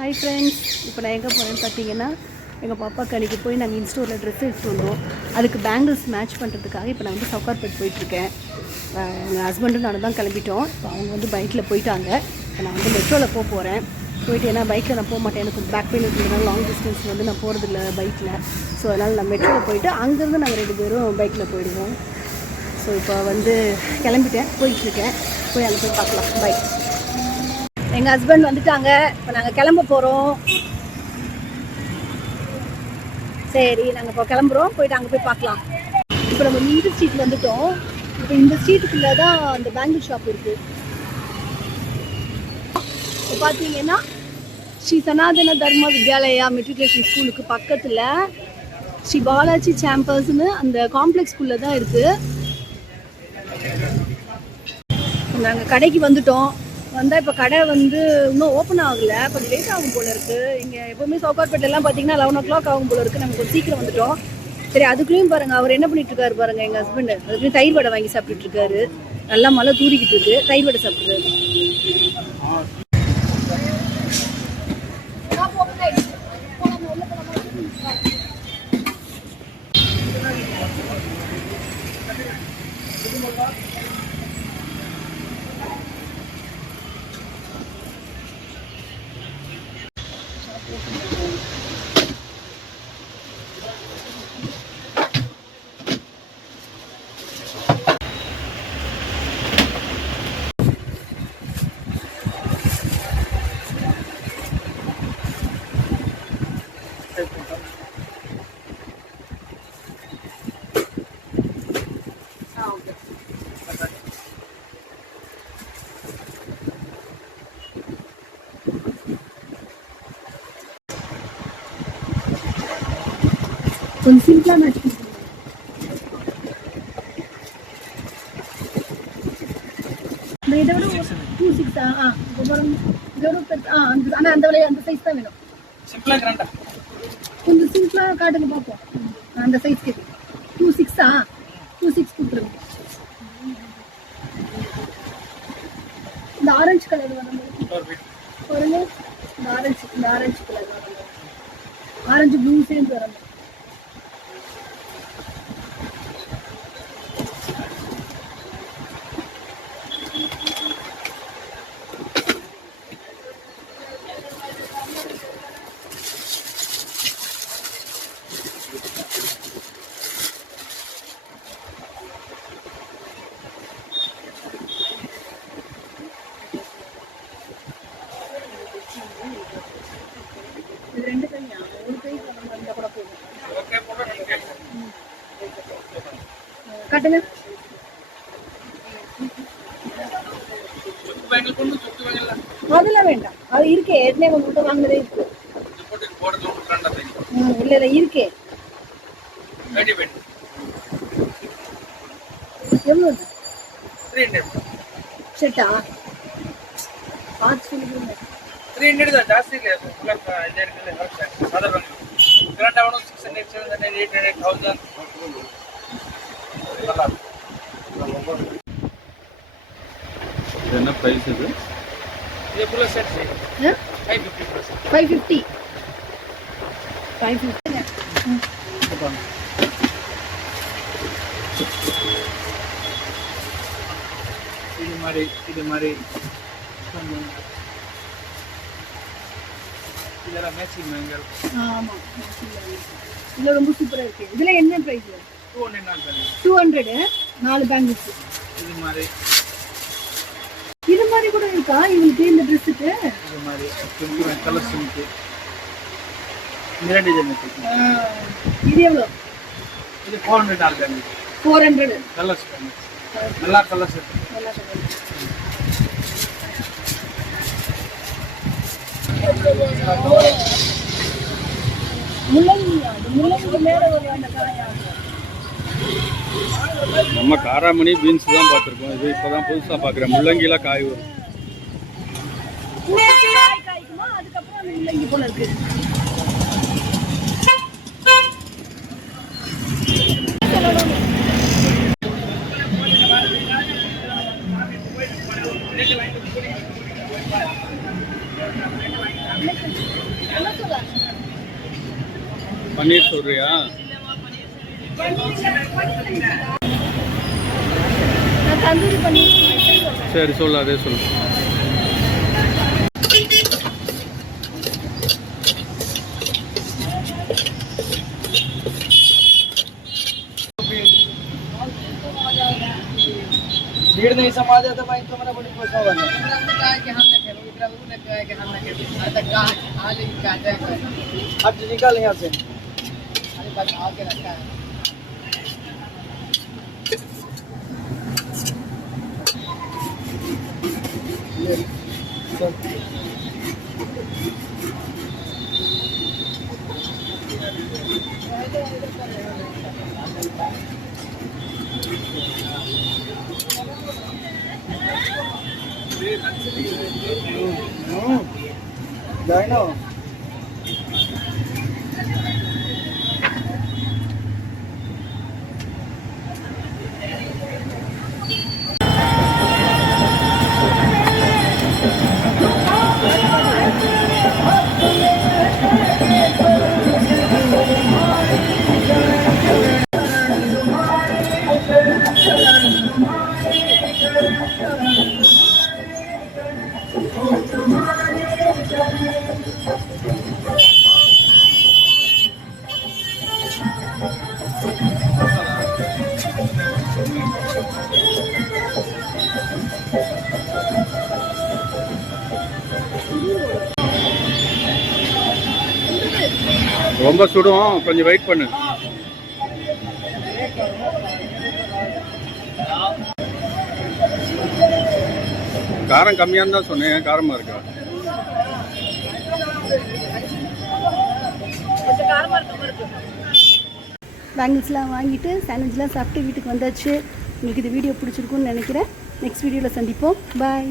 Hi friends, இப்போ நான் எங்கே போகிறேன்னு பார்த்தீங்கன்னா எங்கள் பாப்பா கடைக்கு போய் நாங்கள் இன்ஸ்டோரில் ட்ரெஸ் எடுத்துகிட்டு வந்தோம். அதுக்கு பேங்கிள்ஸ் மேட்ச் பண்ணுறதுக்காக இப்போ நான் வந்து சவுகார்பேட் போயிட்டுருக்கேன். எங்கள் ஹஸ்பண்டும் நான் தான் கிளம்பிட்டோம். இப்போ அவங்க வந்து பைக்கில் போயிட்டாங்க. இப்போ நான் வந்து மெட்ரோவில் போகிறேன். போயிட்டு ஏன்னா பைக்கில் நான் போக மாட்டேன், எனக்கு பேக் பெயின் இருக்கிறதுனால லாங் டிஸ்டன்ஸ் வந்து நான் போகிறதில்ல பைக்கில். ஸோ அதனால் நான் மெட்ரோவில் போயிட்டு அங்கேருந்து நாங்கள் 2 பேரும் பைக்கில் போயிடுவோம். ஸோ இப்போ வந்து கிளம்பிட்டேன், போயிட்டுருக்கேன். போய் அங்கே போய் பார்க்கலாம். பைக் எங்கள் ஹஸ்பண்ட் வந்துட்டாங்க. இப்போ நாங்கள் கிளம்ப போகிறோம். சரி, நாங்கள் இப்போ கிளம்புறோம். போயிட்டு அங்கே போய் பார்க்கலாம். இப்போ நம்ம இந்த ஸ்ட்ரீட் வந்துட்டோம். இப்போ இந்த ஸ்ட்ரீட்டுக்குள்ளே தான் அந்த பேங்கிள் ஷாப் இருக்குது. இப்போ பார்த்தீங்கன்னா ஸ்ரீ சனாதன தர்ம வித்யாலயா மெட்ரிகுலேஷன் ஸ்கூலுக்கு பக்கத்தில் ஸ்ரீ பாலாஜி சாம்பர்ஸ்னு அந்த காம்ப்ளெக்ஸ்குள்ளே தான் இருக்குது. நாங்கள் கடைக்கு வந்துட்டோம். வந்தால் இப்போ கடை வந்து இன்னும் ஓப்பன் ஆகலை, கொஞ்சம் லேட் ஆகும் போல் இருக்குது. இங்கே எப்போவுமே சவுகார்பேட்டெல்லாம் பார்த்தீங்கன்னா 11 o'clock ஆகும் போல் இருக்குது. நம்ம கொஞ்சம் சீக்கிரம் வந்துட்டோம். சரி, அதுக்குள்ளேயும் பாருங்கள் அவர் என்ன பண்ணிட்டுருக்காரு பாருங்கள். எங்கள் ஹஸ்பண்ட் அதுக்குள்ளேயும் தயிர் வடை வாங்கி சாப்பிட்டுருக்காரு. நல்லா மழை தூரிக்கிட்டு இருக்கு, தயிர் வடை சாப்பிட்றாரு. கொஞ்சம் சிம்பிளாக மேட்ச் பண்ணுறேன். இதோட 26 இதோட ஆனால் அந்த விலையை அந்த சைஸ் தான் வேணும். கொஞ்சம் சிம்பிளாக காட்டுங்க பார்ப்போம். அந்த சைஸ் கேட்கு 26 கொடுத்துருங்க. இந்த ஆரஞ்சு கலர் வரும்போது பாருங்க, இந்த ஆரஞ்சு கலர் வரும், ஆரஞ்சு ப்ளூ சேர்ந்து வரணும். காட்டுங்க. அதெல்லாம் வேண்டாம், அது இருக்கே, ஏற்கனவே உங்கள்கிட்ட வாங்கினதே இருக்கு. இல்ல இருக்கே. எவ்வளோ செட்டா? 300 தான், ஜாஸ்தி இல்லை. கரெக்டாக 600, 700, 800, 1000. என்ன பிரைஸ் இது? இது ஃபுல்லா செட் 550. இது மாதிரி இதெல்லாம் மேட்சிங் மேங்கல். ஆமா, இது ரொம்ப சூப்பரா இருக்கு. இதுல என்ன பிரைஸ்? 200 4 பேங்கிள்ஸ். இது மாதிரி கூட இருக்கா இவங்களுக்கு இந்த ட்ரெஸ்ஸுக்கு? இது மாதிரி கலர்ஸ் இருக்கு. மிரர் டிசைன் இருக்கு. இது எவ்வளோ? இது 400 ஆல் பேங்கிள். 400 கலர்ஸ் நல்லா கலர்ஸ் இருக்கு. நல்லா கலர்ஸ். முள்ளங்கி மேல ஒரு அந்த காயா. நம்ம காராமணி பீன்ஸ் தான் பார்த்துருக்கோம். இது இப்போதான் புதுசாக பார்க்குறேன். முள்ளங்கிலாம் காய் வரும். காய்க்குமா? அதுக்கப்புறம் அந்த முள்ளங்கி போல இருக்கு. பன்னீர் சொல்றியா? நான் தந்தூரி பன்னீர் சரி சொல்லு, அதே சொல்லு. भीड़ नहीं समाज है तो भाई तो मेरा बड़ी खुश होगा अब निकल यहाँ से जाए ना ரொம்ப சுடும், கொஞ்சம் வெயிட் பண்ணு. காரம் கம்மியான்னு தான் சொன்னேன், காரமா இருக்கா? பேங்கிள்ஸ்லாம் வாங்கிட்டு சாண்ட்விச்லாம் சாப்பிட்டு வீட்டுக்கு வந்தாச்சு. உங்களுக்கு இந்த வீடியோ பிடிச்சிருக்குன்னு நினைக்கிறேன். நெக்ஸ்ட் வீடியோவில் சந்திப்போம். பாய்.